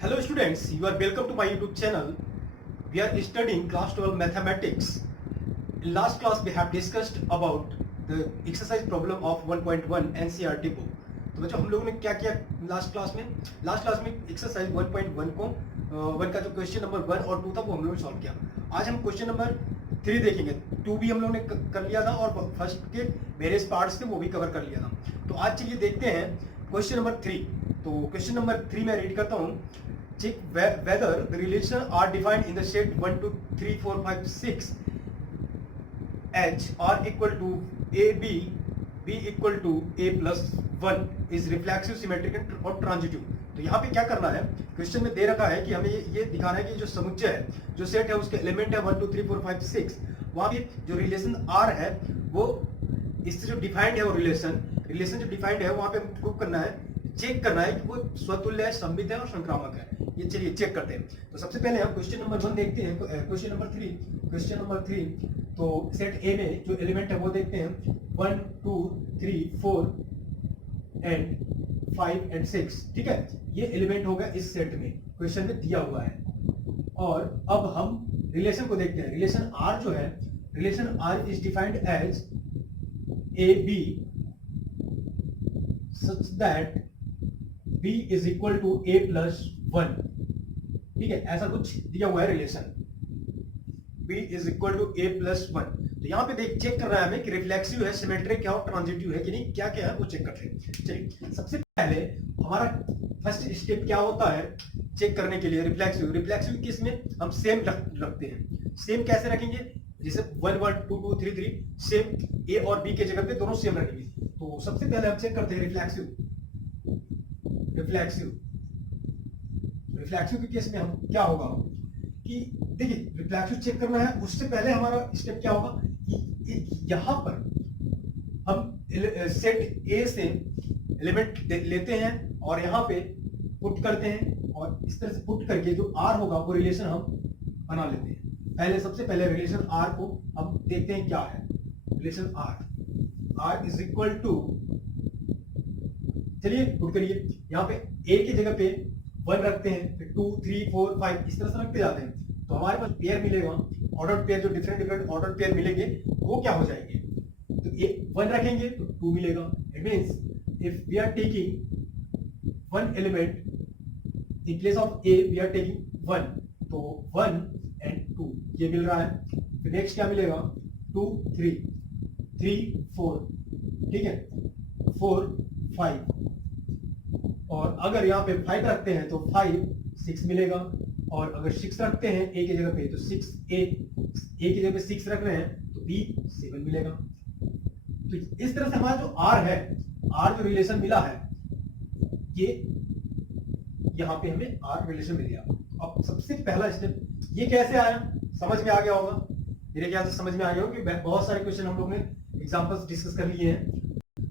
Hello students, you are welcome to my YouTube channel. We are studying class 12 mathematics. In last class we have discussed about the exercise problem of 1.1 NCERT book. तो बच्चों हम लोगों ने क्या किया last class में exercise 1.1 को 1 का जो क्वेश्चन नंबर 1 और 2 था वो हम लोगों ने सॉल्व किया. आज हम क्वेश्चन नंबर 3 देखेंगे. 2 भी हम लोगों ने कर लिया था और फर्स्ट के वेरियस पार्ट्स थे वो भी कवर कर लिया था. तो आज चलिए देखते हैं क्वेश्चन नंबर 3. तो क्वेश्चन नंबर 3 मैं रीड करता हूँ. Check whether the relations are defined in the set 1 2 3 4 5 6 H are equal to AB, B equal to A plus 1 is reflexive, symmetric और transitive. तो यहाँ पे क्या करना है, क्वेश्चन में दे रखा है कि हमें ये दिखाना है कि जो समुच्चय है, जो सेट है उसके एलिमेंट है 1 2 3 4 5 6, वहाँ पे जो रिलेशन R है वो इससे जो डिफाइंड है वो रिलेशन जो डिफाइंड है वहाँ पे हमको करना है, चेक करना है कि वो स्वतुल्य है, सममित है और संक्रामक है. ये चलिए चेक करते हैं. तो सबसे पहले हम क्वेश्चन नंबर 1 देखते हैं. क्वेश्चन नंबर 3 तो सेट ए में जो एलिमेंट है वो देखते हैं 1 2 3 4 एंड 5 एंड 6. ठीक है, ये एलिमेंट होगा इस सेट में, क्वेश्चन में दिया हुआ है. और अब हम रिलेशन को देखते हैं. रिलेशन आर जो है, relation R is defined as A B such that b is equal to a plus 1. ठीक है, ऐसा कुछ दिया हुआ है relation, b is equal to a plus 1. तो यहाँ पे देख चेक कर रहा है हमें कि रिफ्लेक्सिव है, सिमेट्रिक है और ट्रांजिटिव है कि नहीं, क्या क्या है वो चेक करते हैं. चलिए सबसे पहले हमारा फर्स्ट स्टेप क्या होता है चेक करने के लिए. रिफ्लेक्सिव किस में हम सेम रखते हैं. सेम कैसे रखेंगे, जैसे 1 1 2 2 3 3 सेम ए और बी के जगह पे दोनों सेम रखेंगे. तो सबसे पहले हम चेक करते हैं रिफ्लेक्सिव के केस में हम क्या होगा कि देखिए रिफ्लेक्सिव चेक करना है, उससे पहले हमारा स्टेप क्या होगा कि यहां पर हम सेट ए से एलिमेंट लेते हैं और यहां पे पुट करते हैं और इस तरह से पुट करके जो आर होगा वो रिलेशन हम बना लेते हैं. सबसे पहले रिलेशन आर को हम देखते हैं क्या है. Relation R is equal to, चलिए पुट करिए. यहाँ पे ए की जगह पे 1 रखते हैं, फिर 2 3 4 5 इस तरह से रखते जाते हैं. तो हमारे पास पेयर मिलेगा, ऑर्डर पेयर, जो डिफरेंट ऑर्डर पेयर मिलेंगे वो क्या हो जाएंगे. तो ये 1 रखेंगे तो 2 मिलेगा. It means if we are taking one element in place of A we are taking 1, तो 1 एंड 2 ये मिल रहा है. फिर नेक्स्ट क्या मिलेगा 2 3 3 4, ठीक है, 4 5, और अगर यहाँ पे 5 रखते हैं तो 5 6 मिलेगा. और अगर 6 रखते हैं ए की जगह पे तो 6 ए की जगह पे 6 रख रहे हैं तो बी 7 मिलेगा. तो इस तरह से हमारा जो आर है, आर जो रिलेशन मिला है, ये यहाँ पे हमें आर रिलेशन मिल गया. अब सबसे पहला स्टेप ये कैसे आया, समझ में आ गया होगा, मेरे ख्याल से समझ में आ गया होगा कि बहुत सारे क्वेश्चन हम लोग ने एग्जांपल्स डिस्कस कर लिए हैं.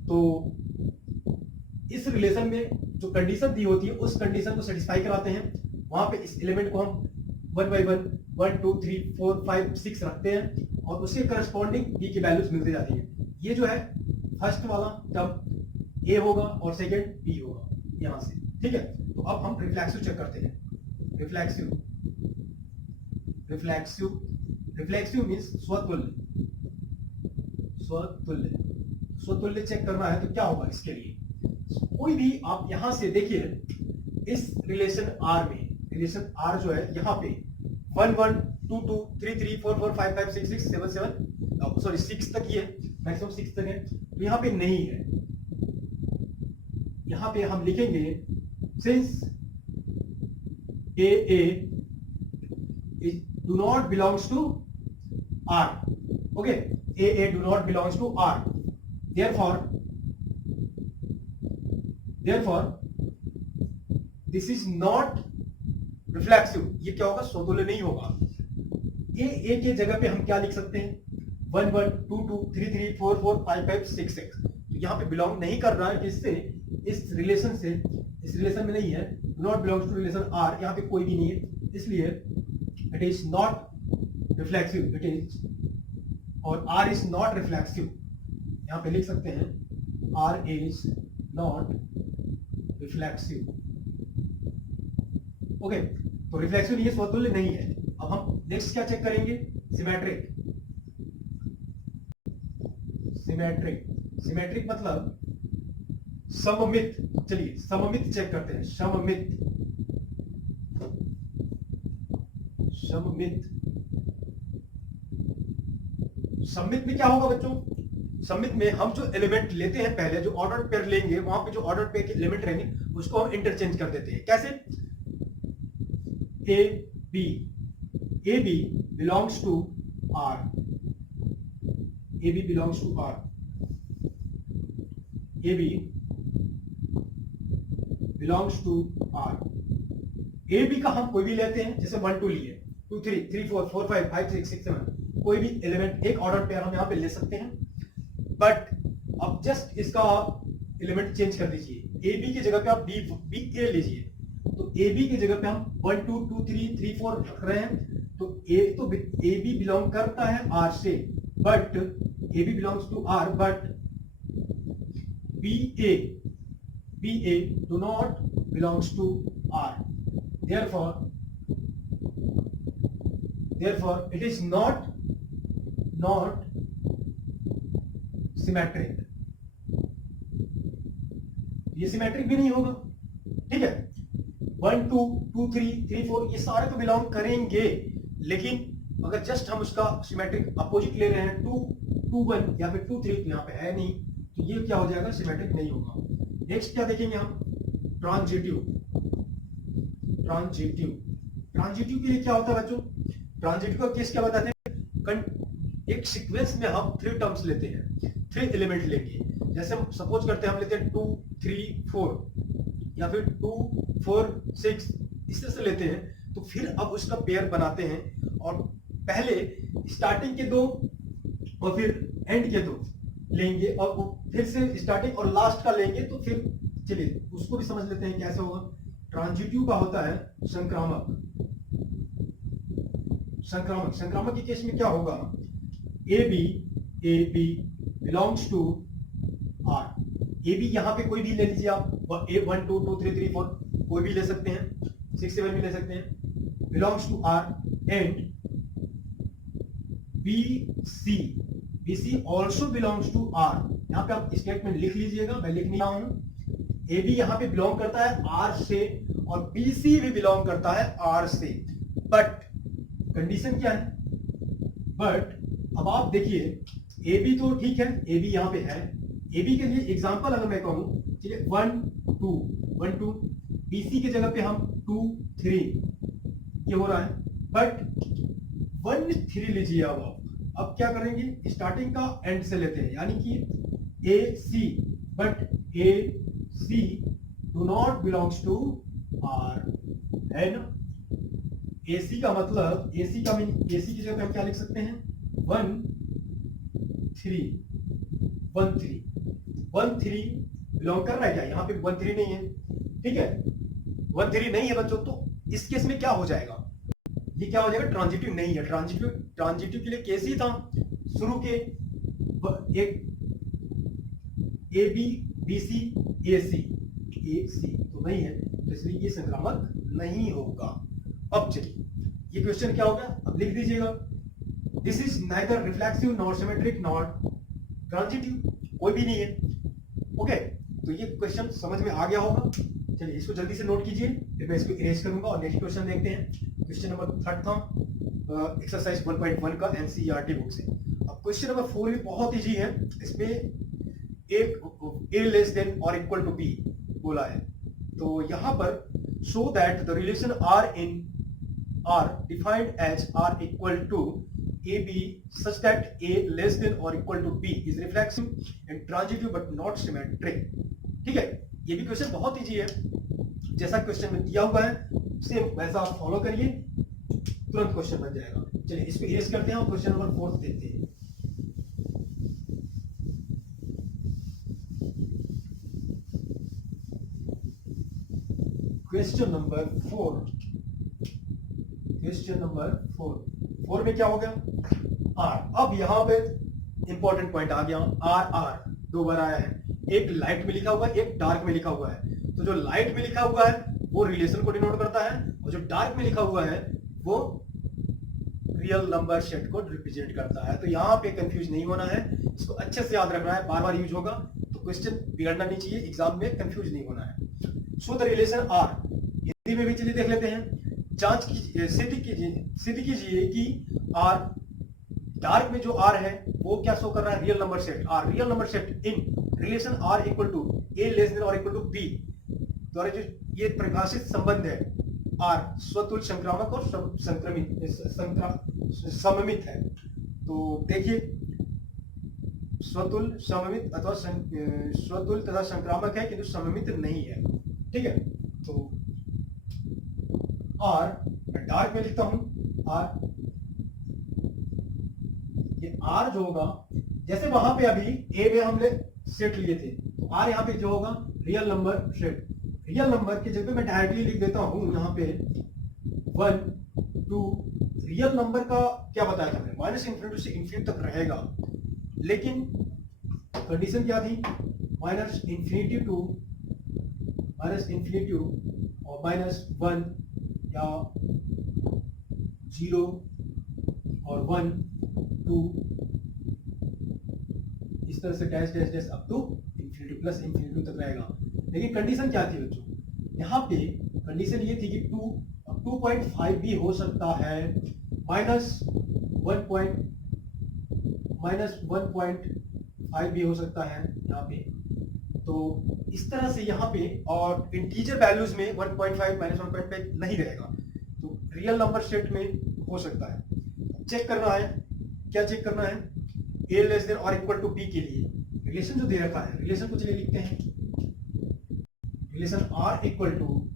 तो इस रिलेशन में जो कंडीशन दी होती है उस कंडीशन को सेटिस्फाई कराते हैं. वहां पे इस एलिमेंट को हम 1 by 1 1 2 3 4 5 6 रखते हैं और उसके करस्पॉन्डिंग बी की वैल्यूज मिलती जाती है. ये जो है फर्स्ट वाला टर्म ए होगा और सेकंड बी होगा यहां से. ठीक है, तो अब हम रिफ्लेक्सिव चेक करते हैं. रिफ्लेक्सिव मींस स्वतुल्य चेक करना है. तो क्या होगा इसके लिए, कोई भी आप यहां से देखिए इस रिलेशन आर में, रिलेशन आर जो है यहाँ पे 1 1 2 2 3 3 4 4 5 5 6 6 7 7 सॉरी 6 तक ही है, मैक्सिमम 6 तक है. तो यहाँ पे नहीं है. यहाँ पे हम लिखेंगे since A do not belongs to R. Okay, A do not belongs to R, therefore this is not reflexive. ये क्या होगा, स्वतुल्य नहीं होगा. ए के जगह पे हम क्या लिख सकते हैं 1 1 2 2 3 3 4 4 5 5 6 6. तो यहाँ पे बिलोंग नहीं कर रहा है, किससे, इस रिलेशन में नहीं है. Not belongs to relation R, यहाँ पे कोई भी नहीं है, इसलिए it is not reflexive. It is, और आर इज नॉट रिफ्लेक्सिव. यहाँ पे लिख सकते हैं R is not reflexive. Okay, तो रिफ्लेक्सिव ये स्वतुल्य नहीं है। अब हम नेक्स्ट क्या चेक करेंगे, सिमेट्रिक। सिमेट्रिक सिमेट्रिक मतलब सममित। चलिए सममित चेक करते हैं, सममित। सममित सममित में क्या होगा बच्चों, सममित में हम जो एलिमेंट लेते हैं, पहले जो ऑर्डर पेयर लेंगे, वहां पे जो ऑर्डर पेयर के एलिमेंट रहेंगे उसको हम इंटरचेंज कर देते हैं। कैसे, A B belongs to R, A B belongs to R, A B belongs to R. A B का हम कोई भी लेते हैं, जैसे 1 2 लिए, 2 3 3 4 4 5 5 6 6 7, कोई भी एलिमेंट एक ऑर्डर पेयर हम यहां पे ले सकते हैं। बट अब जस्ट इसका एलिमेंट चेंज कर दीजिए, ए बी की जगह पे आप बी ए लीजिए। तो ए बी की जगह पे हम 1 2 2 3 3 4 रख रहे हैं। तो ए बी बिलोंग करता है आर से, but A B belongs to R, but B A do not belongs to R. therefore it is not symmetric, ये सिमेट्रिक भी नहीं होगा। ठीक है, 1 2 2 3 3 4 ये सारे तो बिलोंग करेंगे, लेकिन अगर जस्ट हम उसका सिमेट्रिक अपोजिट ले रहे हैं 2 2 1 या फिर 2 3, तो यहाँ पे है नहीं, तो ये क्या हो जाएगा, सिमेट्रिक नहीं होगा। नेक्स्ट क्या देखेंगे हम, ट्रांजिटिव। ट्रांजिटिव के लिए क्या होता है बच्चों, ट्रांजिटिव का केस क्या बताते हैं, एक सीक्वेंस में हम 3 टर्म्स लेते हैं, 3 एलिमेंट लेंगे। जैसे हम सपोज करते हैं हम लेते हैं 2 3 4 या फिर 2 4 6, इस तरह से लेते हैं। तो फिर अब उसका पेयर बनाते हैं, और पहले स्टार्टिंग के 2 और फिर एंड के 2 लेंगे, और वो फिर से स्टार्टिंग और लास्ट का लेंगे। तो फिर चलिए उसको भी समझ लेते हैं कैसे होगा। ट्रांजिटिव का होता है संक्रामक। संक्रामक के केस में क्या होगा, A B belongs to R. A B यहां पे कोई भी ले लीजिए आप, 1 2 2 3 3 4 कोई भी ले सकते हैं, 6 7 भी ले सकते हैं, belongs to R. And B C also belongs to R. यहां पे आप स्टेटमेंट लिख लीजिएगा, मैं लिख नहीं रहा हूं। ए बी यहां पे बिलोंग करता है आर से, और बी सी भी बिलोंग करता है आर से। बट कंडीशन क्या है, बट अब आप देखिए, ए बी तो ठीक है, ए बी यहां पे है। ए बी के लिए एग्जांपल अगर मैं कहूं, चलिए 1 2 बी सी की जगह पे हम 2 3 ये हो रहा है, बट 1 3 लीजिए। अब क्या करेंगे, स्टार्टिंग का एंड से लेते हैं, यानी कि A C, but A C do not belongs to R, है ना। AC का मतलब, AC की जगह पे हम क्या लिख सकते हैं, 1 3 बिलोंग कर रहा है क्या, यहाँ पे 1 3 नहीं है। ठीक है, 1 3 नहीं है बच्चों, तो इस केस में क्या हो जाएगा, ये क्या हो जाएगा, ट्रांजिटिव नहीं है। ट्रांजिटिव के लिए केस ही था शुरू के, एक ए बी बी सी ए सी तो नहीं है, तो इसलिए ये संक्रामक नहीं होगा। अब चलिए ये क्वेश्चन क्या होगा, अब लिख दीजिएगा, this is neither reflexive nor symmetric nor transitive, कोई भी नहीं है। ओके, तो ये क्वेश्चन समझ में आ गया होगा। चलिए इसको जल्दी से नोट कीजिए, फिर मैं इसको इरेज करूंगा और नेक्स्ट क्वेश्चन देखते हैं। क्वेश्चन नंबर 3 था एक्सरसाइज 1.1 का एनसीईआरटी बुक से। अब क्वेश्चन नंबर 4 भी बहुत इजी है, इसमें एक ए लेस देन और इक्वल टू बी बोला है। तो यहां पर show that the relation R defined as R equal to A B such that A less than और equal to B is reflexive and transitive but not symmetric. ठीक है, ये भी क्वेश्चन बहुत इजी है, जैसा क्वेश्चन में दिया हुआ है सेम वैसा आप फॉलो करिए, तुरंत क्वेश्चन बन जाएगा। चलिए इसको इरेज करते हैं और क्वेश्चन नंबर 4 देखते हैं। क्वेश्चन नंबर 4 में क्या हो गया, आर। अब यहां पे इंपॉर्टेंट पॉइंट आ गया, आर 2 बार आया है, एक लाइट में लिखा हुआ है, एक डार्क में लिखा हुआ है। तो जो लाइट में लिखा हुआ है वो रिलेशन को डिनोट करता है, और जो डार्क में लिखा हुआ है वो रियल नंबर सेट को रिप्रेजेंट करता है। तो यहाँ पे कंफ्यूज नहीं होना है, इसको अच्छे से याद रखना है, बार बार यूज होगा तो क्वेश्चन बिगड़ना नहीं चाहिए, एग्जाम में कंफ्यूज नहीं होना है। So the relation R, Hindi में भी चलिए देख लेते हैं। जांच कीजिए, सिद्ध कीजिए कि आर, डार्क में जो आर है वो क्या शो कर रहा है, real number set R, real number set in relation R equal to A less than और इक्वल टू बी द्वारा जो ये परिभाषित संबंध है आर स्वतुल्य संक्रामक और सममित है। तो देखिए स्वतुल्य सममित अथवा स्वतुल्य तथा संक्रामक है किंतु सममित नहीं है, ठीक है। तो आर डार्क में लिखता हूं, आर, ये आर जो होगा, जैसे वहां पे अभी ए में हमने सेट लिए थे, तो आर यहाँ पे जो होगा real number set, real number की जगह मैं डायरेक्टली लिख देता हूं यहाँ पे 1 2। रियल नंबर का क्या बताया था, माइनस इंफिनिटी से इंफिनिटी तक रहेगा, लेकिन कंडीशन क्या थी, माइनस इंफिनिटी टू और -1 या 0 और 1 2 इस तरह से dash dash dash up to infinity plus infinity तक रहेगा। लेकिन कंडीशन क्या थी बच्चों, यहाँ पे कंडीशन ये थी कि 2.5 भी हो सकता है, -1.5 भी हो सकता है यहाँ पे। तो इस तरह से यहाँ पे, और इंटीजर वैल्यूज में 1.5 -1.5 नहीं रहेगा, तो रियल नंबर सेट में हो सकता है। चेक करना है, क्या चेक करना है, ए लेस देन और इक्वल टू बी के लिए रिलेशन जो दे रखा है, रिलेशन को चलिए लिखते हैं, relation R equal to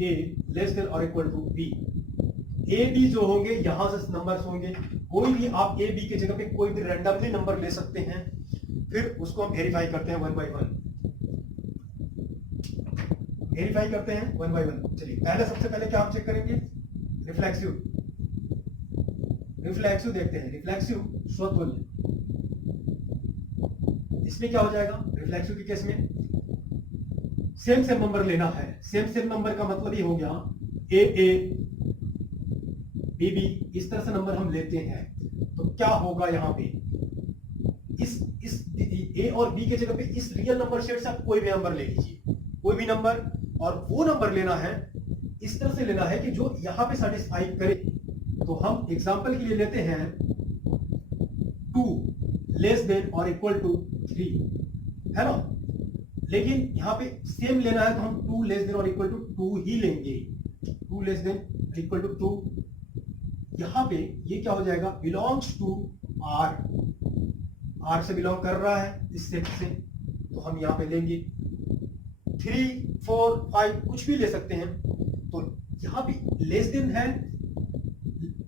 A less than और equal to B. A B जो होंगे यहां से नंबर्स होंगे, कोई भी आप ए बी की जगह पे कोई भी रैंडमली नंबर ले सकते हैं, फिर उसको हम वेरीफाई करते हैं 1 बाय 1, वेरीफाई करते हैं 1 बाय 1। चलिए पहले, सबसे पहले क्या हम चेक करेंगे, रिफ्लेक्सिव देखते हैं, रिफ्लेक्सिव स्वतुल्य। इसमें क्या हो जाएगा, रिफ्लेक्सिव के केस में सेम नंबर लेना है, सेम नंबर का मतलब ही हो गया ए बी बी, इस तरह से नंबर हम लेते हैं। तो क्या होगा यहाँ पे, इस ए और बी के जगह पे इस रियल नंबर सेट से आप कोई भी नंबर ले लीजिए, कोई भी नंबर, और वो नंबर लेना है इस तरह से लेना है कि जो यहाँ पे सेटिस्फाई करे। तो हम एग्जांपल के लिए लेते हैं 2 लेस देन और इक्वल टू 3, है ना। लेकिन यहाँ पे सेम लेना है तो हम 2 लेस देन और इक्वल टू 2 ही लेंगे, 2 लेस देन इक्वल टू 2। यहाँ पे ये क्या हो जाएगा, बिलोंग्स टू आर, आर से बिलोंग कर रहा है इस सेट से, तो हम यहाँ पे लेंगे 3 4 5 कुछ भी ले सकते हैं। तो यहाँ पे लेस देन है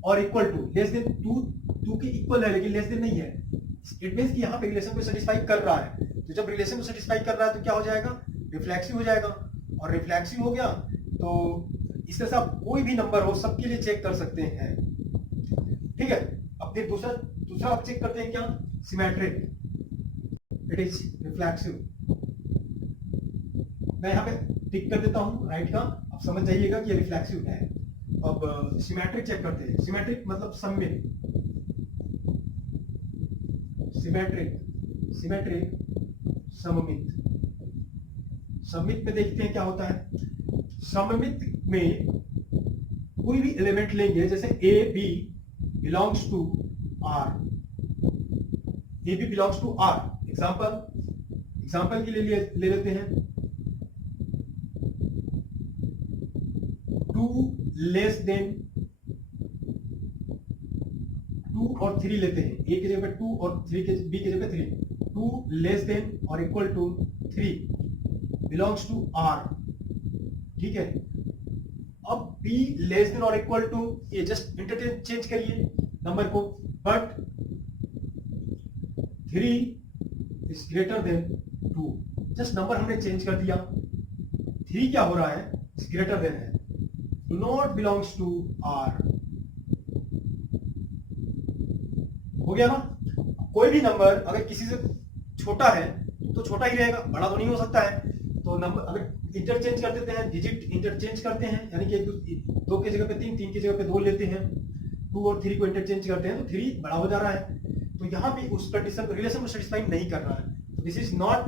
और इक्वल टू, लेस देन 2 के इक्वल है लेकिन लेस देन नहीं है, इट मींस कि यहाँ पे रिलेशन को सेटिस्फाई कर रहा है। तो जब रिलेशन को सेटिस्फाई कर रहा है तो क्या हो जाएगा, रिफ्लेक्सिव हो जाएगा, और रिफ्लेक्सिव हो गया तो इससे आप कोई भी नंबर हो सबके लिए चेक कर सकते हैं, ठीक है। अब फिर दूसरा आप चेक करते हैं क्या, सिमेट्रिक, इट इज रिफ्लेक्सिव। मैं यहाँ पे टिक कर देता हूं राइट का, अब समझ जाइएगा कि ये रिफ्लेक्सिव है। अब सिमेट्रिक चेक करते हैं, सिमेट्रिक मतलब सममित, सिमेट्रिक सममित। सममित में देखते हैं क्या होता है, सममित में कोई भी एलिमेंट लेंगे, जैसे A B belongs to R, A B belongs to R, example के लिए ले लेते हैं 2 लेस देन 2 और 3 लेते हैं, ए की जगह 2 और 3 के बी की जगह 3, 2 लेस देन और equal to 3 belongs to R, ठीक है। अब b लेस देन और इक्वल टू, ये जस्ट इंटरचेंज करिए नंबर को, but 3 is greater than 2, just number हमने चेंज कर दिया, 3 क्या हो रहा है, इज ग्रेटर देन है, do not belongs to R, हो गया ना। कोई भी नंबर अगर किसी से छोटा है तो छोटा ही रहेगा, बड़ा तो नहीं हो सकता है। तो नंबर अगर इंटरचेंज कर देते हैं, डिजिट इंटरचेंज करते हैं, यानी कि 2 की जगह पे 3, 3 की जगह पे 2 लेते हैं, 2 और 3 को इंटरचेंज करते हैं तो 3 बड़ा हो जा रहा है। तो यहाँ पे उस कंडीशन को, रिलेशन को सेटिस्फाई नहीं कर रहा है। This is not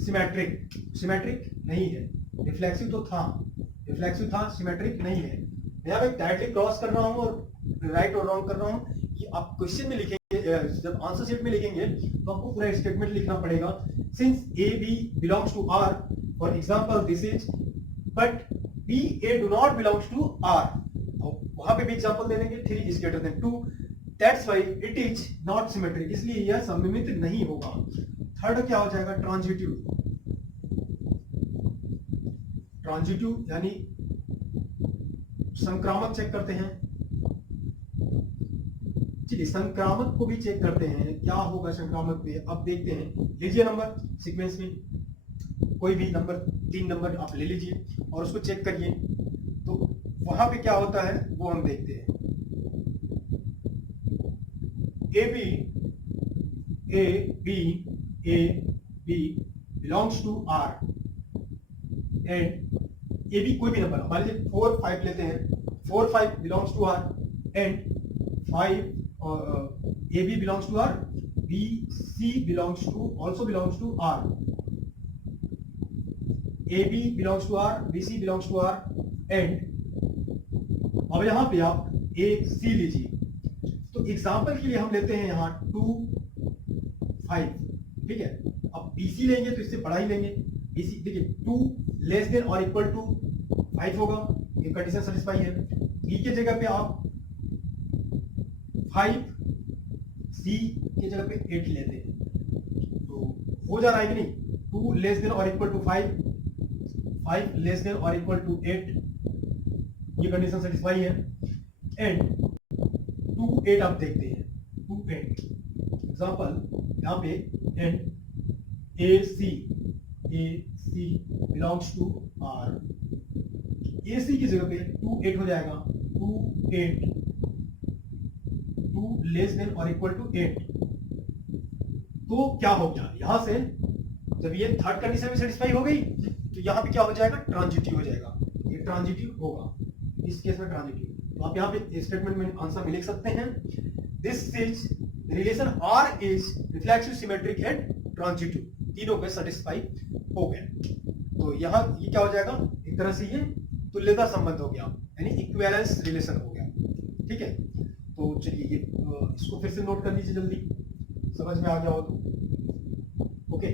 symmetric, symmetric नहीं है। रिफ्लेक्सिव तो था, रिफ्लेक्सिव था, सिमेट्रिक नहीं है। यहाँ पे डायरेक्टली क्रॉस कर रहा हूँ और राइट और रॉन्ग कर रहा हूँ, ये आप क्वेश्चन में लिखेंगे, जब आंसर शीट में लिखेंगे तो आपको पूरा स्टेटमेंट लिखना पड़ेगा। Since A B belongs to R, for example this is, but B A do not belongs to R, वहां पे भी एग्जांपल दे देंगे 3 is greater than 2, that's why it is not symmetric, इसलिए यह सममित नहीं होगा। थर्ड क्या हो जाएगा, ट्रांजिटिव। ट्रांजिटिव यानी संक्रामक चेक करते हैं। चलिए संक्रामक को भी चेक करते हैं, क्या होगा संक्रामक पे, अब देखते हैं। लीजिए नंबर सीक्वेंस में कोई भी नंबर, 3 नंबर आप ले लीजिए और उसको चेक करिए, तो वहां पे क्या होता है वो हम देखते हैं। A B belongs to R and A B कोई भी नंबर, मान लीजिए 4 5 लेते हैं, 4 5 belongs to R and 5 A B belongs to R, B C belongs to, also belongs to R, A B belongs to R, B C belongs to R and, अब यहां पे आप ए सी लीजिए। तो एग्जांपल के लिए हम लेते हैं यहां 2 5, ठीक है। अब बी सी लेंगे तो इससे बड़ा ही लेंगे, बी सी देखिए 2 लेस देन और इक्वल टू 5 होगा, ये कंडीशन सेटिस्फाई है। बी के जगह पे आप 5, सी के जगह पे 8 लेते हैं, तो हो जा रहा है कि नहीं, 2 लेस देन और इक्वल टू 5, 5 लेस देन और इक्वल टू 8, ये कंडीशन सेटिस्फाई है। एंड 2 8 आप देखते हैं, 2 8 एग्जांपल यहाँ पे, and A C belongs to R, A C की जगह पे 2 8 हो जाएगा, 2 8, 2 लेस देन और इक्वल टू 8, तो क्या हो गया यहां से, जब ये थर्ड कंडीशन में सेटिस्फाई हो गई तो यहाँ पे क्या हो जाएगा, ट्रांजिटिव हो जाएगा, ये ट्रांजिटिव होगा, इस केस में ट्रांजिटिव। तो आप यहाँ पे स्टेटमेंट में आंसर में लिख सकते हैं, this is relation R is reflexive, symmetric and transitive, तीनों पे सेटिस्फाई हो गए। तो यहाँ ये क्या हो जाएगा, एक तरह से ये तुल्यता संबंध हो गया, यानी इक्विवेलेंस रिलेशन हो गया, ठीक है। तो चलिए ये इसको फिर से नोट कर लीजिए जल्दी, समझ में आ गया हो तो ओके।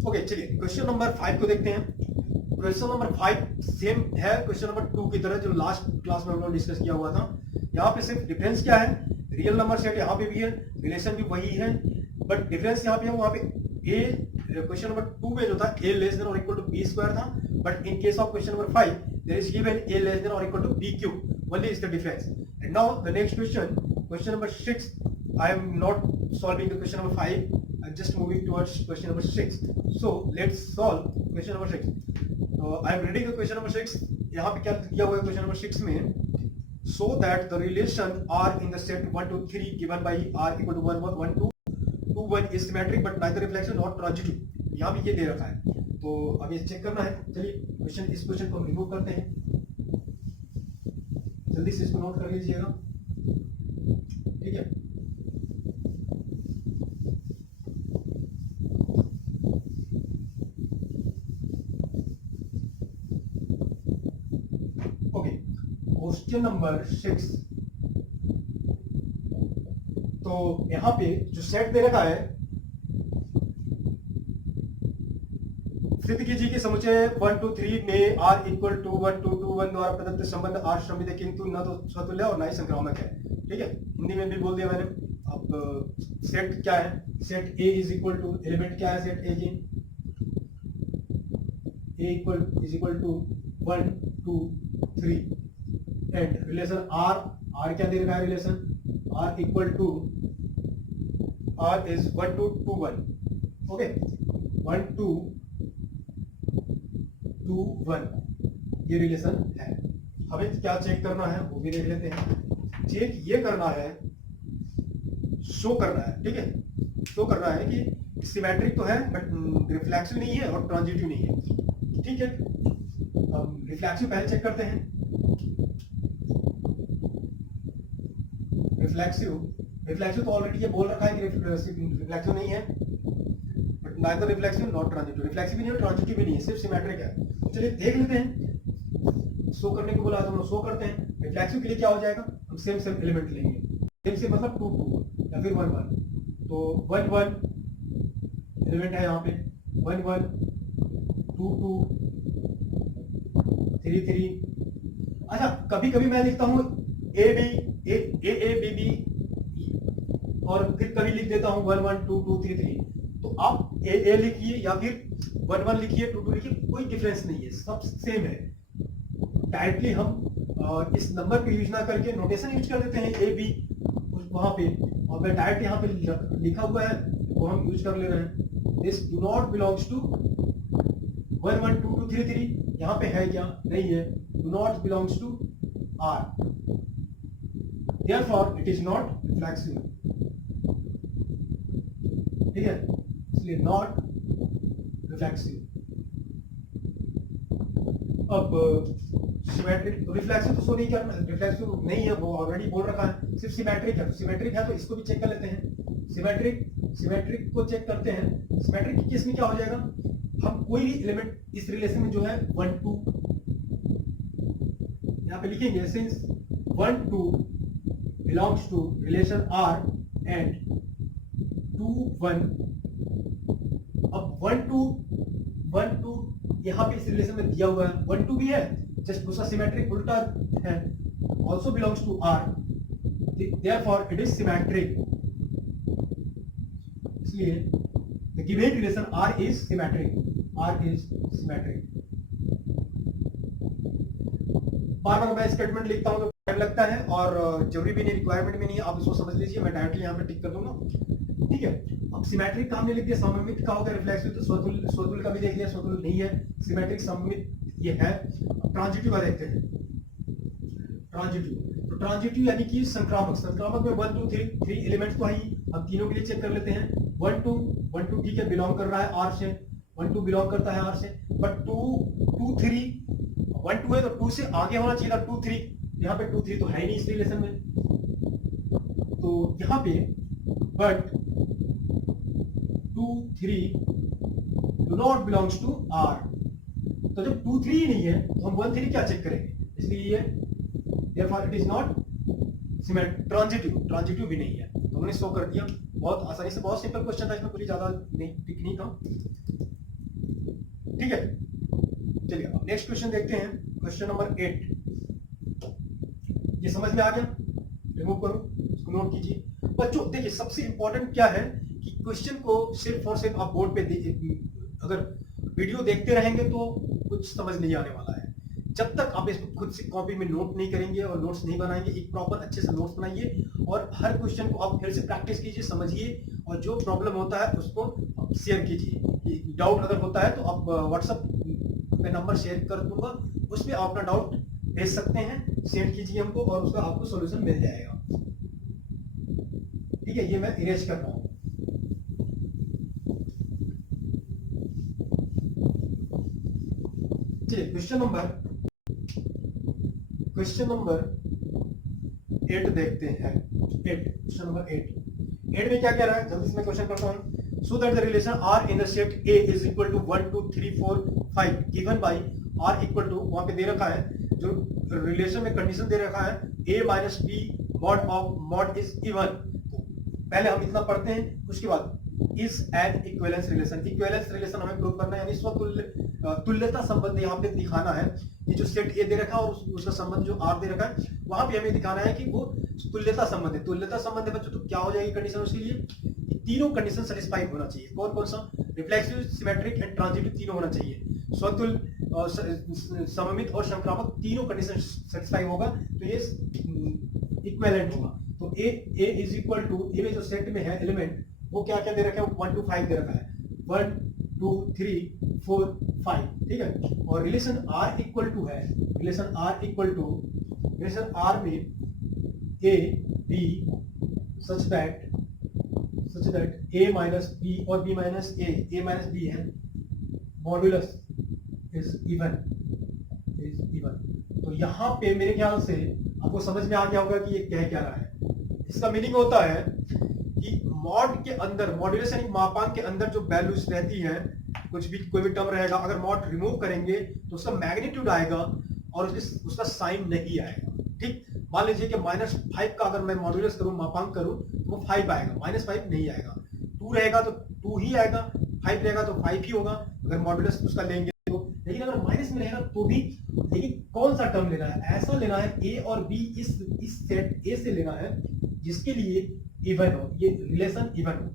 ओके चलिए क्वेश्चन नंबर 5 को देखते हैं। क्वेश्चन नंबर 5 सेम है क्वेश्चन नंबर 2 की तरह, जो लास्ट क्लास में हम लोग डिस्कस किया हुआ था। यहाँ पे सिर्फ डिफरेंस क्या है, रियल नंबर सेट यहाँ पे भी है, रिलेशन भी वही है, बट डिफरेंस यहाँ पे है, वहाँ पे ए क्वेश्चन नंबर 2 में जो था a लेस देन और इक्वल टू b स्क्वायर था, but in case of question number 5 there is given a less than और equal to b cube, only is the difference. And now the next question, question number 6, I am not solving the question number 5, I'm just moving towards question number 6. So let's solve question number 6. I am reading the question number 6. यहाँ पे क्या दिया हुआ है question number 6 में, so that the relation R in the set 1 to 3 given by R equal to 1 1 2 2 1 is symmetric but neither reflexive nor transitive, यहाँ भी ये दे रखा है। तो अब ये चेक करना है, चलिए क्वेश्चन, इस क्वेश्चन को हम रिमूव करते हैं, जल्दी से इसको नोट कर लीजिएगा, ठीक है। क्वेश्चन नंबर 6, तो यहां पे जो सेट दे रखा है, सिद्ध कीजिए कि समुच्चय 1 2 3 में r इक्वल टू 1 2 2 1 द्वारा प्रदत्त संबंध r श्रमित है, किंतु न तो स्वतुल्य और न ही संक्रामक है, ठीक है। हिंदी में भी बोल दिया मैंने। अब सेट क्या है, set A is equal to, element क्या है सेट A की, A is equal to 1 2 3 and relation R क्या दे रखा है, relation R equal to, R is 1 2 2 1, okay, 1 2 2 1 ये रिलेशन है। हमें क्या चेक करना है वो भी देख लेते हैं। चेक ये करना है, शो करना है, ठीक है, शो करना है कि सिमेट्रिक तो है बट रिफ्लेक्सिव नहीं है और ट्रांजिटिव नहीं है, ठीक है। अब रिफ्लेक्सिव पहले चेक करते हैं। रिफ्लेक्सिव तो ऑलरेडी ये बोल रखा है कि रिफ्लेक्सिव नहीं है, but neither reflexive not transitive, reflexive भी नहीं है ट्रांजिटिव भी नहीं है, सिर्फ सिमेट्रिक है। तो चलिए देख लेते हैं। शो करने को बोला तो हम लोग शो करते हैं। रिफ्लेक्सिव के लिए क्या हो जाएगा, हम सेम सेम एलिमेंट लेंगे, सेम मतलब 2 2 या फिर 1 1, तो 1 1 एलिमेंट है यहाँ पे, 1 1 2 2 3 3। अच्छा, कभी कभी मैं लिखता हूँ ए बी बी और फिर कभी लिख देता हूँ 1 1 2 2 3 3। तो आप ए लिखिए या फिर 1 1 लिखिए, 2 2 लिखिए, कोई डिफरेंस नहीं है, सब सेम है। डायरेक्टली हम इस नंबर पे यूज ना करके नोटेशन यूज कर देते हैं ए बी वहां पे, और मैं डायरेक्ट यहाँ पे लिखा हुआ है वो हम यूज कर ले रहे हैं। This do not belongs to 1 1 2 2 3 3, यहाँ पे है क्या, नहीं है, do not belongs to R, therefore it is not reflexive, ठीक है, इसलिए नॉट रिफ्लेक्सिव। अब सिमेट्रिक, रिफ्लेक्सिव तो शो नहीं करना, रिफ्लेक्सिव नहीं है वो ऑलरेडी बोल रखा है, सिर्फ सिमेट्रिक है। तो सिमेट्रिक है तो इसको भी चेक कर लेते हैं। सिमेट्रिक को चेक करते हैं। सिमेट्रिक की केस में क्या हो जाएगा, हम कोई भी एलिमेंट इस रिलेशन में जो है 1 2 यहाँ पे लिखेंगे, since 1 2 belongs to relation R and 2 1। अब 1 2 यहाँ पे इस रिलेशन में दिया हुआ है, 1 2 भी है, जस्ट दूसरा सिमेट्रिक उल्टा है, also belongs to R, therefore it is symmetric। इसलिए the given relation R is symmetric, R is symmetric। बार बार मैं स्टेटमेंट लिखता हूँ तो टाइम लगता है और जरूरी भी नहीं, रिक्वायरमेंट भी नहीं है, आप इसको समझ लीजिए, मैं डायरेक्टली यहाँ पे टिक कर दूंगा, ठीक है। अब सिमेट्रिक का हमने लिख दिया, सममित का होगा, रिफ्लेक्सिव तो स्वतुल्य का भी देख लिया, स्वतुल्य नहीं है, सिमेट्रिक सममित ये है। ट्रांजिटिव का देखते हैं। ट्रांजिटिव, तो ट्रांजिटिव यानी कि संक्रामक में 1 2 3 एलिमेंट्स तो है, हम तीनों के लिए चेक कर लेते हैं। 1 2 ठीक है, बिलोंग कर रहा है आर से, 1 2 बिलोंग करता है आर से, बट 2 2 3 1 2 है तो 2 से आगे होना चाहिए था 2 3, यहाँ पे 2 3 तो है ही नहीं इस रिलेशन में, तो यहाँ पे but 2 3 do not belongs to R. तो जब 2 3 ही नहीं है तो हम 1 3 क्या चेक करेंगे, इसलिए ये therefore it is not transitive भी नहीं है, तो हमने शो कर दिया बहुत आसानी से। बहुत सिंपल क्वेश्चन था, इसमें कोई ज्यादा नहीं टिक नहीं था, ठीक है। चलिए अब नेक्स्ट क्वेश्चन देखते हैं, क्वेश्चन नंबर 8। ये समझ में आ गया, रिमूव करो, इसको नोट कीजिए बच्चों। देखिए सबसे इंपॉर्टेंट क्या है कि क्वेश्चन को सिर्फ और सिर्फ आप बोर्ड पे अगर वीडियो देखते रहेंगे तो कुछ समझ नहीं आने वाला है। जब तक आप इसको खुद से कॉपी में नोट नहीं करेंगे और नोट्स नहीं बनाएंगे, एक प्रॉपर अच्छे से नोट्स बनाइए और हर क्वेश्चन को आप फिर से प्रैक्टिस कीजिए, समझिए, और जो प्रॉब्लम होता है उसको शेयर कीजिए। डाउट अगर होता है तो आप व्हाट्सएप में नंबर शेयर कर दूंगा, उस पर आप अपना डाउट भेज सकते हैं, सेंड कीजिए हमको और उसका आपको सॉल्यूशन मिल जाएगा, ठीक है। ये मैं इरेज कर रहा हूं। चलिए क्वेश्चन नंबर 8 देखते हैं। क्वेश्चन नंबर 8 में क्या कह रहा है, जल्दी से मैं क्वेश्चन करता हूं। So that the relation R in the set A is equal to 1 2 3 4 5 given by R equal to, वहां पे दे रखा है जो रिलेशन में कंडीशन दे रखा है, a minus B mod of mod is even. तो पहले हम इतना पढ़ते हैं, उसके बाद is an equivalence relation. Equivalence relation हमें प्रूव करना है, यानी स्वतुल्य तुल्यता संबंध यहाँ पे दिखाना है कि जो सेट ए दे रखा है और उसका संबंध जो आर दे रखा है, वहां पे हमें दिखाना है कि वो तुल्यता संबंध है। तुल्यता संबंध है बच्चों, तो क्या हो जाएगी कंडीशन उसके लिए, तीनों कंडीशन सेटिस्फाई होना चाहिए। कौन कौन सा, रिफ्लेक्सिव, सिमेट्रिक एंड ट्रांजिटिव तीनों होना चाहिए। स्वतुल्य, सममित और संक्रामक तीनों कंडीशन सेटिस्फाई होगा तो ये इक्विवेलेंट होगा। तो ए इज इक्वल टू, ए में जो सेट में है एलिमेंट वो क्या क्या दे रखा है, 1 2 5 दे रखा है, 1 2 3 4 5, ठीक है। और रिलेशन आर इक्वल टू है, रिलेशन आर में A B such that A minus B और B minus A minus B है, मॉड्यूलस इज इवन। तो यहाँ पे मेरे ख्याल से आपको समझ में आ गया होगा कि ये कह क्या रहा है। इसका मीनिंग होता है कि मॉड के अंदर, मॉड्यूलस यानी मापांक के अंदर जो वैल्यूज रहती हैं, कुछ भी कोई भी टर्म रहेगा, अगर मॉड रिमूव करेंगे तो उसका मैग्नीट्यूड आएगा और उसका साइन नहीं आएगा। ठीक, मान लीजिए कि -5 का अगर मैं मॉड्यूलस करूं, मापांक करूं, तो वो 5 आएगा, -5 नहीं आएगा। 2 रहेगा तो 2 ही आएगा, 5 रहेगा तो 5 ही होगा अगर मॉड्यूलस उसका लेंगे तो। लेकिन अगर माइनस में रहेगा तो भी, लेकिन कौन सा टर्म लेना है? ऐसा लेना है ए और बी इस सेट ए से लेना है जिसके लिए इवन हो, ये रिलेशन इवन हो।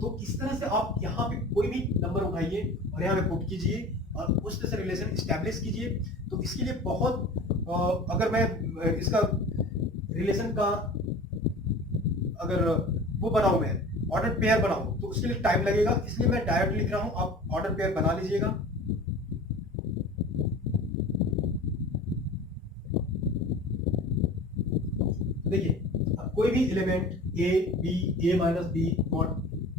तो इस तरह से आप यहाँ पे कोई भी नंबर उठाइए और यहाँ पे पुट कीजिए और उस तरह से रिलेशन एस्टैब्लिश कीजिए। तो इसके लिए बहुत अगर मैं इसका रिलेशन का अगर वो बनाऊं, मैं ऑर्डर पेयर बनाऊं, तो उसके लिए टाइम लगेगा, इसलिए मैं डायरेक्ट लिख रहा हूं। आप ऑर्डर पेयर बना लीजिएगा। देखिए, अब कोई भी element A B, A minus B not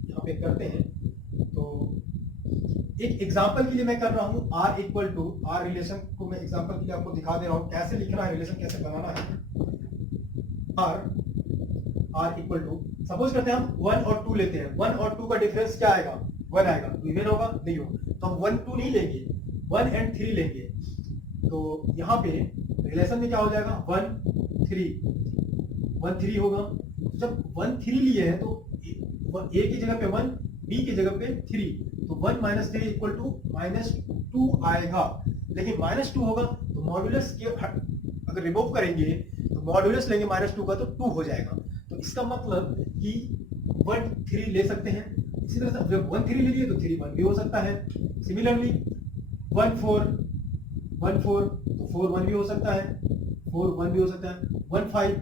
यहाँ पे करते हैं, तो एक एग्जांपल के लिए मैं कर रहा हूं r equal to, r relation को मैं एग्जांपल के लिए आपको दिखा दे रहा हूं कैसे लिखना है, रिलेशन कैसे बनाना है। r इक्वल टू, सपोज करते हैं हम 1 और 2 लेते हैं। 1 और 2 का डिफरेंस क्या आएगा? 1 आएगा। तो इवन होगा? नहीं होगा। तो हम 1 2 नहीं लेंगे, 1 एंड 3 लेंगे। तो यहाँ पे रिलेशन में क्या हो जाएगा? 1 3 होगा। जब 1 3 लिए हैं तो ए की जगह पे 1, बी की जगह पे 3, तो 1 - 3 इक्वल टू -2 आएगा। लेकिन -2 होगा तो मॉड्यूलस के अगर रिमूव करेंगे तो मॉड्यूलस लेंगे -2 का तो 2 हो जाएगा। तो इसका मतलब कि 1 3 ले सकते हैं। इसी तरह से जब 1 3 ले लिए तो 3 1 भी हो सकता है। सिमिलरली 1 4 तो 4 1 भी हो सकता है, 4 1 भी हो सकता है। 1 5,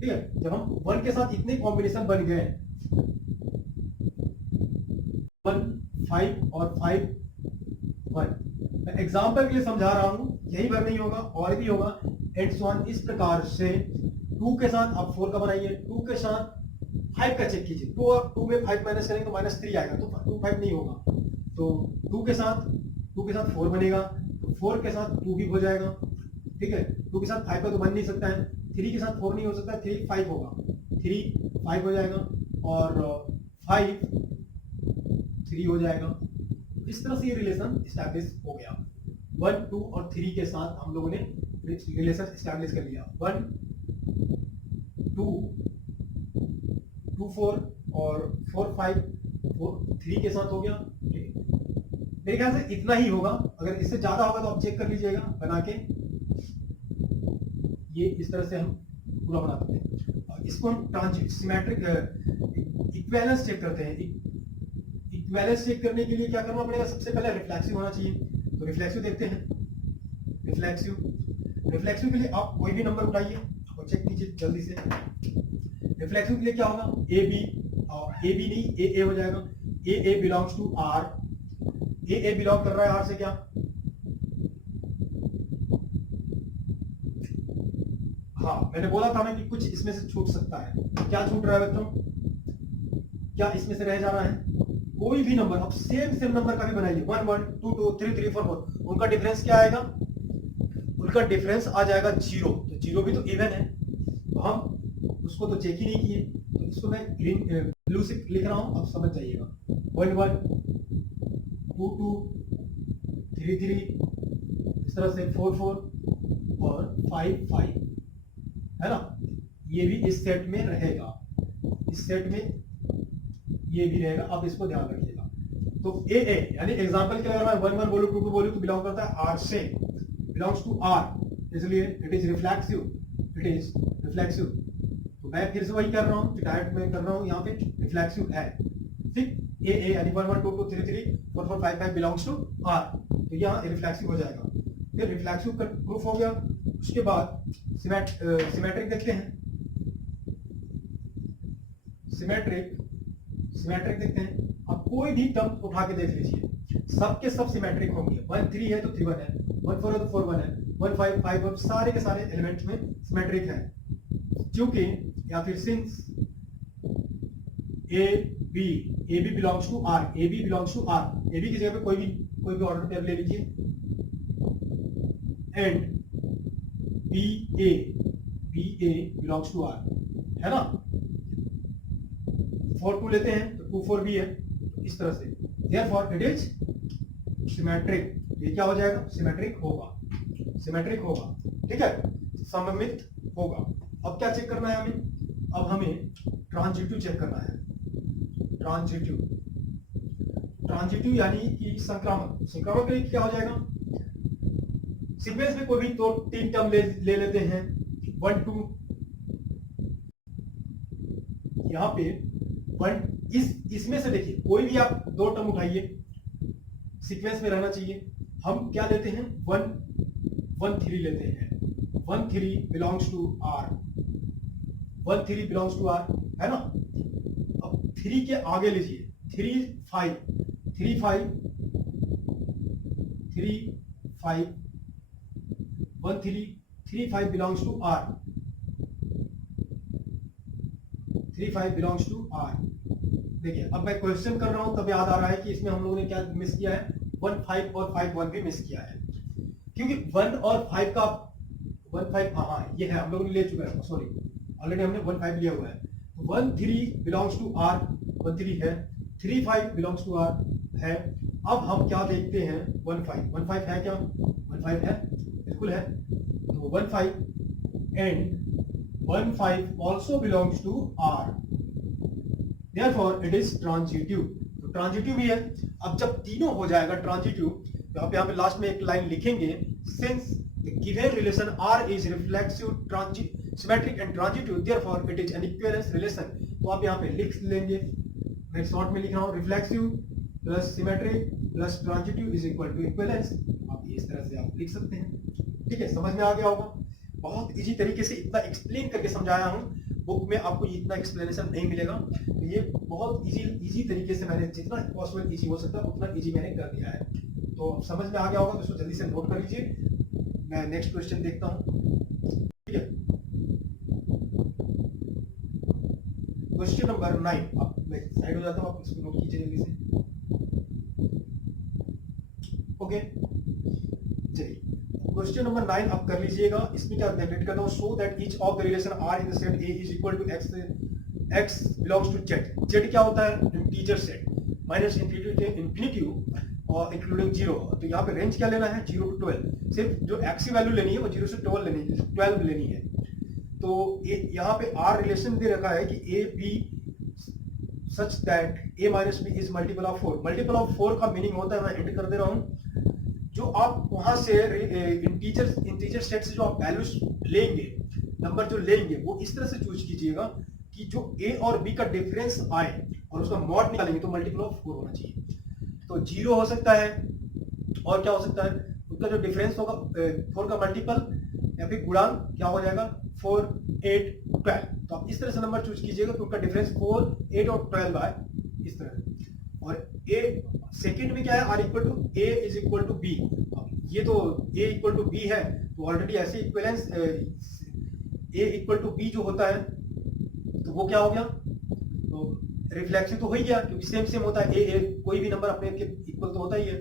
ठीक है। जब हम 1 के साथ इतने कॉम्बिनेशन बन गए, 1 5 और 5 1, मैं एग्जांपल के लिए समझा रहा हूं, यही बार नहीं होगा और भी होगा एंड सो ऑन। इस प्रकार से 2 के साथ आप 4 का बनाइए, 2 के साथ 5 का चेक कीजिए। 2 में 5 माइनस करेंगे तो -3 आएगा, तो 2 5 नहीं होगा। तो 2 के साथ 4 बनेगा, तो 4 के साथ 2 भी हो जाएगा, ठीक है। 2 के साथ 5 का तो बन नहीं सकता है, 3 के साथ 4 नहीं हो सकता, 3 5 होगा, 3 5 हो जाएगा और 5 3 हो जाएगा। इस तरह से ये रिलेशन एस्टैब्लिश हो गया। 1 2 और 3 के साथ हम लोगों ने रिलेशन एस्टैब्लिश कर लिया। 1 2 2 4 और 4 5 4 3 के साथ हो गया, ठीक है। मेरे ख्याल से इतना ही होगा। अगर इससे ज्यादा होगा तो आप चेक कर लीजिएगा बना के। ये इस तरह से हम पूरा बना सकते हैं। इसको हम सिमेट्रिक इक्विवेलेंस चेक करते हैं। इक्विवेलेंस चेक करने के लिए क्या करना पड़ेगा? सबसे पहले रिफ्लेक्सिव होना चाहिए। तो रिफ्लेक्सिव देखते हैं। रिफ्लेक्सिव के लिए आप कोई भी नंबर उठाइए और चेक कीजिए जल्दी से। रिफ्लेक्सिव के लिए क्या होगा? ए बी नहीं, ए हो जाएगा। A belongs to R. A belong कर रहा है आर से। क्या? हाँ, मैंने बोला था ना कि कुछ इसमें से छूट सकता है। क्या छूट रहा है बच्चों? क्या इसमें से रह जा रहा है? कोई भी नंबर, अब सेम नंबर का भी बनाइए। 1 1 2 2 3 3 4 4, उनका डिफरेंस क्या आएगा? उनका डिफरेंस आ जाएगा 0। तो 0 भी तो इवन है, तो हम उसको तो चेक ही नहीं किए। तो इसको मैं ग्रीन ब्लू से लिख रहा हूं, अब समझ जाइएगा। 1 1 2 2 3 3, इस तरह से 4 4 और 5 5, है ना। ये भी इस सेट में रहेगा, इस सेट में ये भी रहेगा। आप इसको ध्यान रखिएगा। तो ए यानी एग्जांपल के लिए अगर मैं 1 1 बोलूं, 2 2 बोलूं तो बिलोंग करता है आर से, बिलोंग्स टू आर, इसलिए इट इज रिफ्लेक्सिव। तो मैं फिर से वही कर रहा हूं, डायरेक्ट में कर रहा हूं, यहाँ पे रिफ्लेक्सिव है। ठीक, ए यानी 1 1 2 2 3 3 4 4 5 5 बिलोंग्स टू आर, तो यहाँ रिफ्लेक्सिव हो जाएगा। फिर रिफ्लेक्सिव का प्रूफ हो गया। उसके बाद सिमेट्रिक देखते हैं। सिमेट्रिक देखते हैं। अब कोई भी टर्म उठा के देख लीजिए, सबके सब सिमेट्रिक होंगे। 1 3 है तो 3 1 है, 1 4 है तो 4 1 है, 1 5 5 1, सारे के सारे एलिमेंट्स में सिमेट्रिक है। क्योंकि या फिर since A B belongs to R, A B belongs to R, A B की जगह पे कोई भी ऑर्डर पेयर ले लीजिए, and B A belongs to R, है ना। 4 2 लेते हैं तो 2 4 भी है, इस तरह से देयरफॉर इट इज सिमेट्रिक। ये क्या हो जाएगा? सिमेट्रिक होगा, ठीक है, सममित होगा। अब क्या चेक करना है हमें? अब हमें ट्रांजिटिव चेक करना है। ट्रांजिटिव यानी कि संक्रामक के लिए क्या हो जाएगा? सीक्वेंस में कोई भी तो 3 टर्म ले लेते हैं, 1 2, यहां पे 1, इसमें से देखिए कोई भी आप 2 टर्म उठाइए, सीक्वेंस में रहना चाहिए। हम क्या लेते हैं? 1 3 लेते हैं, 1 3 belongs to R, 1 3 belongs to R, है ना। अब 3 के आगे लीजिए, 3 5 3 5 1 3 5 belongs to R, 3 5 belongs to R. देखिए अब मैं क्वेश्चन कर रहा हूं तब याद आ रहा है कि इसमें हम लोगों ने क्या मिस किया है? 1 5 और 5 1 भी मिस किया है, क्योंकि 1 और 5 का 1 5 हाँ ये है, हम लोगों ने ले चुका है, सॉरी ऑलरेडी हमने 1 5 लिया हुआ है। 1 3 बिलोंग्स टू आर, 1 3 है, 3 5 बिलोंग्स टू आर है। अब हम क्या देखते हैं? 1 5 है क्या? 1 5 है, बिल्कुल है। तो 1 5 and 1 5 also belongs to R, therefore it is transitive. तो ट्रांजिटिव भी है। अब जब तीनों हो जाएगा ट्रांजिटिव, तो आप यहाँ पे लास्ट में एक लाइन लिखेंगे, since the given relation R is reflexive symmetric and transitive, therefore it is an equivalence relation. तो आप यहाँ पे लिख लेंगे, मैं शॉर्ट में लिख रहा हूँ, reflexive plus symmetric plus transitive is equal to equivalence. आप इस तरह से आप लिख सकते हैं, ठीक है, समझ में आ गया होगा। बहुत इजी तरीके से इतना एक्सप्लेन करके समझाया हूँ, बुक में आपको इतना एक्सप्लेनेशन नहीं मिलेगा। तो ये बहुत इजी तरीके से मैंने जितना पॉसिबल इजी हो सकता है उतना इजी मैंने कर दिया है। तो समझ में आ गया होगा, तो इसको जल्दी से नोट कर लीजिए। मैं नेक्स्ट क्वेश्चन देखता हूँ, ठीक है। क्वेश्चन नंबर 9, अब मैं साइड हो जाता हूँ, आप इसको नोट कीजिए जल्दी से। ओके, चलिए क्वेश्चन नंबर 9 आप कर लीजिएगा। इसमें क्या डेफिनेट करना है? So that each of the relation R in the set A is equal to x belongs to z क्या होता है? इंटीजर सेट, माइनस इंफिनिटी और इंक्लूडिंग 0। तो यहाँ पे रेंज क्या लेना है? 0 to 12। सिर्फ जो x की वैल्यू लेनी है वो 0 से 12 लेनी है। तो यहाँ पे आर रिलेशन दे रखा है कि A B such that a minus B is multiple of 4। Multiple of 4 का मीनिंग होता है, मैं हिंट कर दे रहा हूँ, जो आप वहां से इंटीजर सेट से जो आप वैल्यूज लेंगे, नंबर जो लेंगे, वो इस तरह से चूज कीजिएगा कि जो a और b का डिफरेंस आए और उसका मॉड निकालेंगे तो मल्टीपल ऑफ 4 होना चाहिए। तो 0 हो सकता है, और क्या हो सकता है? उसका जो डिफरेंस होगा 4 का मल्टीपल या फिर गुणांक क्या हो जाएगा? 4 8 12। तो आप इस तरह से नंबर चूज कीजिएगा कि उनका डिफरेंस 4 8 और 12 आए, इस तरह से। और a सेकंड में क्या है? r equal to a is equal to b। ये तो a इक्वल टू b है, तो ऑलरेडी ऐसे equivalence a equal to b जो होता है तो वो क्या हो गया? तो रिफ्लेक्सिव तो हो ही गया, क्योंकि सेम होता है। a कोई भी नंबर अपने इक्वल तो होता ही है।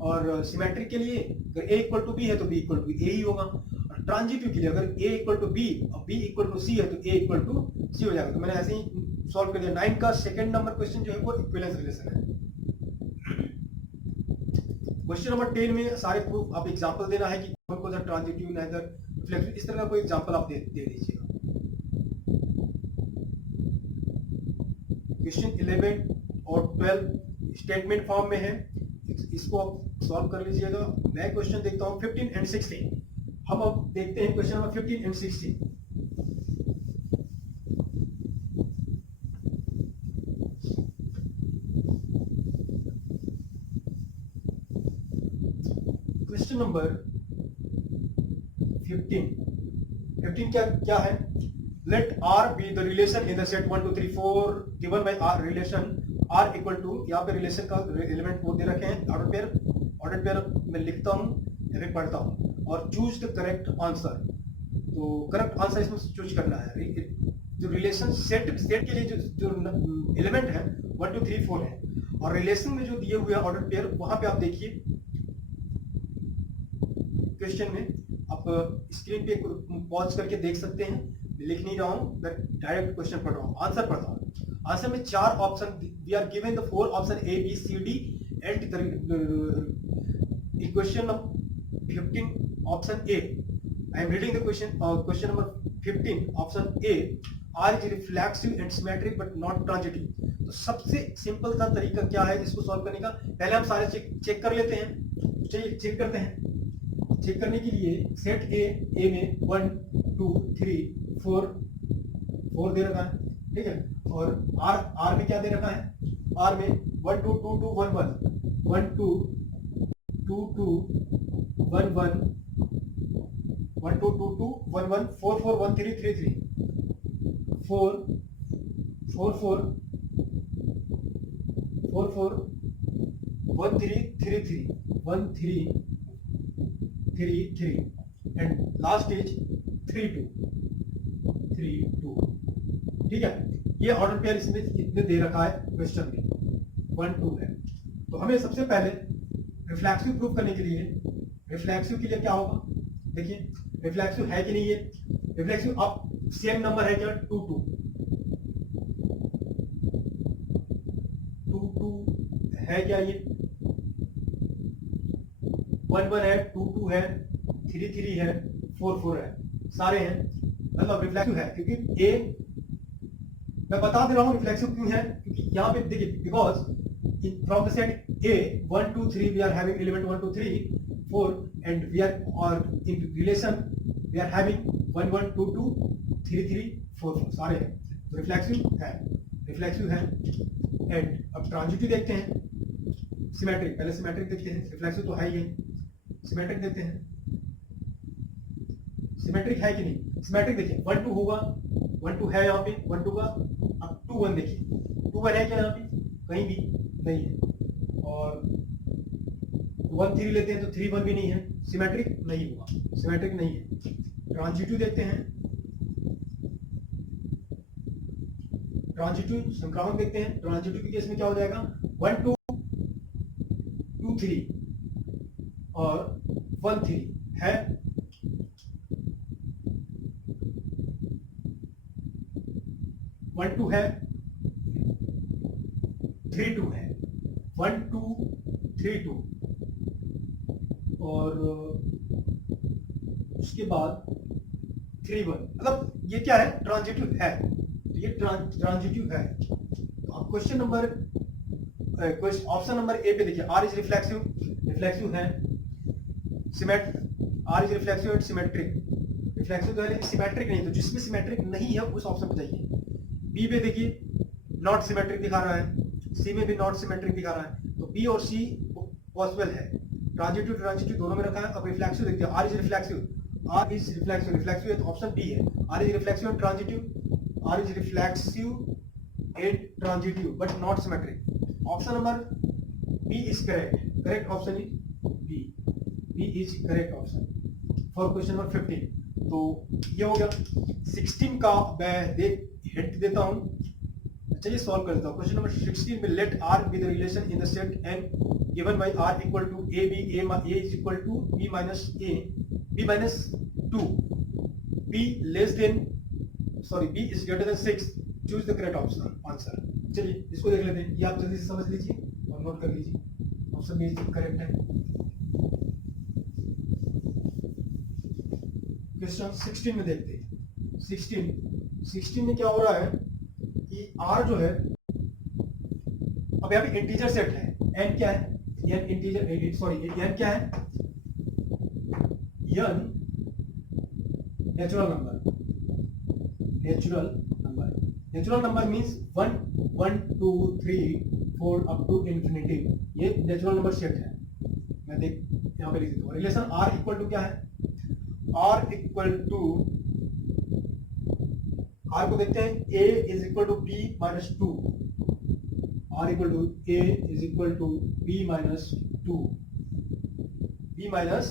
और सिमेट्रिक के लिए अगर a इक्वल टू b है तो b इक्वल टू a ही होगा। और ट्रांजिटिव के लिए अगर a इक्वल टू b और b इक्वल टू c है तो a इक्वल टू c हो जाएगा। तो मैंने ऐसे ही सॉल्व कर दिया। 9 का सेकंड नंबर क्वेश्चन जो है वो इक्विवेलेंस रिलेशन है। क्वेश्चन नंबर 10 में सारे प्रूफ आप एग्जांपल देना है कि कौन सा ट्रांजिटिव नाइदर रिफ्लेक्सिव, इस तरह का कोई एग्जांपल आप दे दीजिएगा। क्वेश्चन 11 और 12 स्टेटमेंट फॉर्म में है, इसको आप सॉल्व कर लीजिएगा। मैं क्वेश्चन देखता हूं 15 एंड 16। हम अब देखते हैं question number 15 and 16। Question number 15 क्या है? Let R be the relation in the set 1 2 3 4 given by R relation R equal to, यहाँ पे रिलेशन का एलिमेंट वो दे रखे हैं ऑर्डर पेयर में लिखता हूँ या फिर पढ़ता हूँ, और चूज द करेक्ट आंसर। तो करेक्ट आंसर इसमें चूज करना है। जो रिलेशन सेट के लिए जो एलिमेंट है 1 2 3 4 है, और रिलेशन में जो दिए हुए ऑर्डर पेयर वहां पे आप देखिए क्वेश्चन में, आप स्क्रीन पे पॉज करके देख सकते हैं, लिख नहीं रहा हूं, डायरेक्ट क्वेश्चन पढ़ रहा हूं, आंसर पढ़ रहा हूं। आंसर में 4 option we are given the 4 option A B C D and equation number 15 option A। I am reading the question. Question number 15 option A, R is reflexive and symmetric but not transitive। तो सबसे simple सा तरीका क्या है इसको solve करने का, पहले हम सारे चेक कर लेते हैं। चलिए चेक करते हैं। चेक करने के लिए सेट ए में 1 2 3 4 दे रखा है, ठीक है, और आर में क्या दे रखा है, आर में 1 2 2 2 1 1 1 2 2 2 1 1 1 2 2 2 1 1 4 4 1 3 3 3 4 4 4 4 4 1 3 3 3 1 3 3 3 एंड लास्ट इज 3 2 3 2। ठीक है, ये ऑर्डर पेयर इसमें इतने दे रखा है क्वेश्चन में 1 2 है। तो हमें सबसे पहले रिफ्लेक्सिव प्रूफ करने के लिए, रिफ्लेक्सिव के लिए क्या होगा, देखिए रिफ्लेक्सिव है कि नहीं है, रिफ्लेक्सिव अब सेम नंबर है क्या, 2 2 2 2 है क्या, ये 1 1 है, 2 2 है, 3 3 है, 4 4 है, सारे हैं, मतलब रिफ्लेक्सिव है। क्योंकि ए मैं बता दे रहा हूं रिफ्लेक्सिव क्यों है, क्योंकि यहां पे देखिए because from the set A 1 2 3 we are having element 1 2 3 4 and we are or in relation we are having 1 1 2 2 3 3 4 4 सारे हैं, तो रिफ्लेक्सिव है। एंड अब ट्रांजिटिव देखते हैं, सिमेट्रिक, पहले सिमेट्रिक देखते हैं, रिफ्लेक्सिव तो है ही, सिमेट्रिक देखते हैं, सिमेट्रिक है कि नहीं। सिमेट्रिक देखिए 1 2 होगा, 1 2 है यहाँ पे 1 2 का, अब 2 1 देखिए 2 1 है क्या यहाँ पे, कहीं भी नहीं है, और 1 3 लेते हैं तो 3 1 भी नहीं है, सिमेट्रिक नहीं होगा, सिमेट्रिक नहीं है। ट्रांजिटिव देखते हैं, ट्रांजिटिव संक्रामक देखते हैं, ट्रांजिटिव के केस में क्या हो जाएगा 1 2 2 3 और 1 3 है, 1 2 है, 3 2 है, 1 2 3 2 और उसके बाद 3 1, मतलब ये क्या है, ट्रांजिटिव है, तो ये ट्रांजिटिव है। तो आप question number option number A पे देखिए, आर इज रिफ्लेक्सिव है, R is reflexive and symmetric, reflexive तो है लेकिन सिमेट्रिक नहीं, तो जिसमें सिमेट्रिक नहीं है उस ऑप्शन पे जाइए। बी पे देखिए नॉट सिमेट्रिक दिखा रहा है, सी में भी नॉट सिमेट्रिक दिखा रहा है, तो बी और सी पॉसिबल है, ट्रांजिटिव दोनों में रखा है। अब रिफ्लेक्सिव देखते हैं, आर इज रिफ्लेक्सिव है तो ऑप्शन डी है, R is reflexive and transitive but not symmetric. Option number B is correct option is B is correct option for question number 15। तो ये हो गया 16 का, मैं हिंट देता हूं, चलिए सॉल्व कर देता हूं। क्वेश्चन नंबर 16 में let R be the relation in the set N given by r equal to a is equal to b minus 2, b less than b is greater than 6, choose the correct option answer। चलिए इसको देख लेते हैं, ये आप जल्दी से समझ लीजिए और नोट कर लीजिए, ऑप्शन बी करेक्ट है। क्वेश्चन 16 में देखते हैं, 16 में क्या हो रहा है कि r जो है, अब यहाँ पे इंटीजर सेट है, n क्या है, n इंटीजर, n क्या है, n natural number means 1 1 2 3 4 up to infinity, ये नेचुरल नंबर सेट है। मैं यहाँ पे लिख देता हूँ, रिलेशन r इक्वल टू क्या है, r इक्वल टू, r को देखते हैं, a is equal to b minus 2, r equal to a is equal to b minus 2, b minus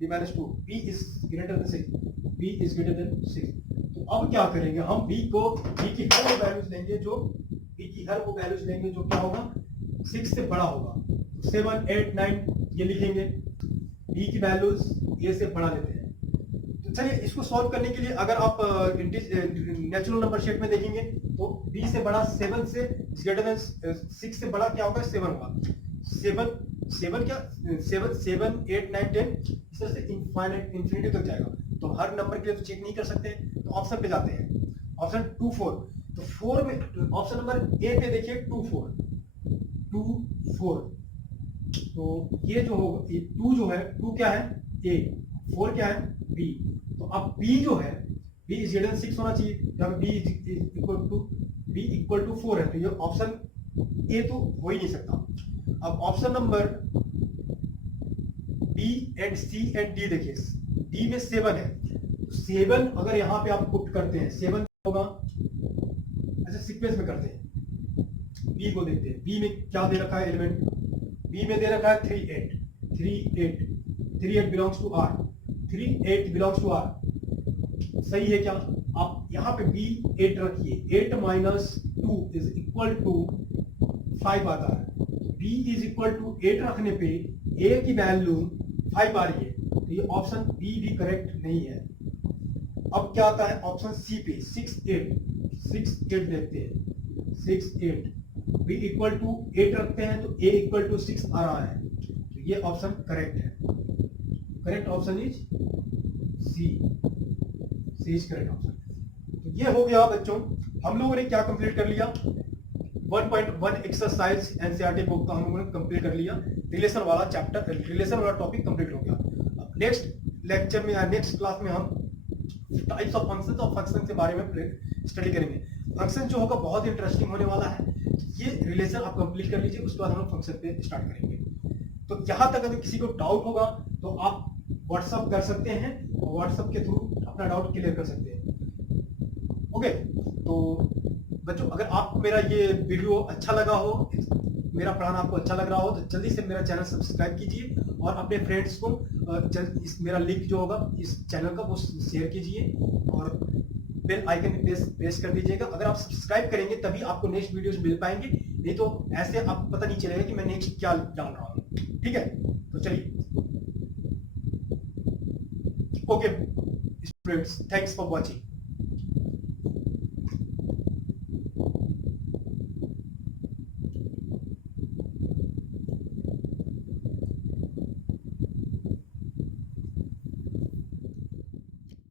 2, b is greater than 6, b is greater then 6। तो अब क्या करेंगे हम, b की हर वो वैल्यूज लेंगे जो क्या होगा 6 से बड़ा होगा। 7 8 9 ये लिखेंगे, b की वैल्यूज a से बड़ा लेते हैं। तो चलिए इसको सॉल्व करने के लिए अगर आप नेचुरल नंबर शेट में देखेंगे तो b से बड़ा 7 से ग्रेटर देन 6 से बड़ा क्या होगा 7 होगा। 7 8 9 10 इस तरह से इंफिनिटी तक जाएगा। तो हर नंबर के लिए तो चेक नहीं कर सकते, तो ऑप्शन पे जाते हैं, ऑप्शन 2 4। तो 4 में ऑप्शन नंबर ए पे देखिए 2 4। तो ये जो होगा 2 जो है 2 क्या है ए, 4 क्या है बी। तो अब बी जो है बी इज ग्रेटर देन 6 होना चाहिए, जब बी इक्वल टू 4 है तो ये ऑप्शन ए तो हो ही नहीं सकता। अब option number B and C and D देखिए, डी में 7 है, 7 अगर यहां पे आप पुट करते हैं 7 होगा, अच्छा सीक्वेंस में करते हैं। बी को देखते हैं, बी में क्या दे रखा है एलिमेंट, बी में दे रखा है 3 8 belongs to R, 3 8 belongs to R. सही है क्या? आप यहां पे बी 8 रखिए, 8 माइनस 2 इज इक्वल टू 5 आता है। b इज इक्वल टू 8 रखने पे a की वैल्यू 5 आ रही है, तो ये ऑप्शन बी भी करेक्ट नहीं है। अब क्या आता है ऑप्शन सी पे 6 8 देखते हैं, 6 8 b इक्वल टू 8 रखते हैं तो a इक्वल टू 6 आ रहा है, तो ये ऑप्शन करेक्ट है। Correct option is C is correct option. तो ये हो गया बच्चों, हम लोगों ने क्या कंप्लीट कर लिया, 1.1 एक्सरसाइज एनसीईआरटी बुक का हम लोगों ने कंप्लीट कर लिया। रिलेशन वाला चैप्टर, रिलेशन वाला टॉपिक कंप्लीट हो गया। अब नेक्स्ट लेक्चर में या नेक्स्ट क्लास में हम टाइप्स ऑफ फंक्शंस और फंक्शन के बारे में स्टडी करेंगे। फंक्शन जो होगा बहुत इंटरेस्टिंग होने वाला है। ये रिलेशन आप कंप्लीट कर लीजिए, उसके बाद हम लोग फंक्शन पे स्टार्ट करेंगे। तो यहाँ तक अगर किसी को डाउट होगा तो आप व्हाट्सअप कर सकते हैं, व्हाट्सअप के थ्रू अपना डाउट क्लियर कर सकते हैं। ओके, तो बच्चों अगर आपको मेरा ये वीडियो अच्छा लगा हो, मेरा पढ़ाना आपको अच्छा लग रहा हो, तो जल्दी से मेरा चैनल सब्सक्राइब कीजिए और अपने फ्रेंड्स को मेरा लिंक जो होगा इस चैनल का वो शेयर कीजिए और बेल आइकन प्रेस कर दीजिएगा। अगर आप सब्सक्राइब करेंगे तभी आपको नेक्स्ट वीडियोस मिल पाएंगे, नहीं तो ऐसे आपको पता नहीं चलेगा कि मैं नेक्स्ट क्या डाल रहा हूँ। ठीक है, तो चलिए, okay students, thanks for watching.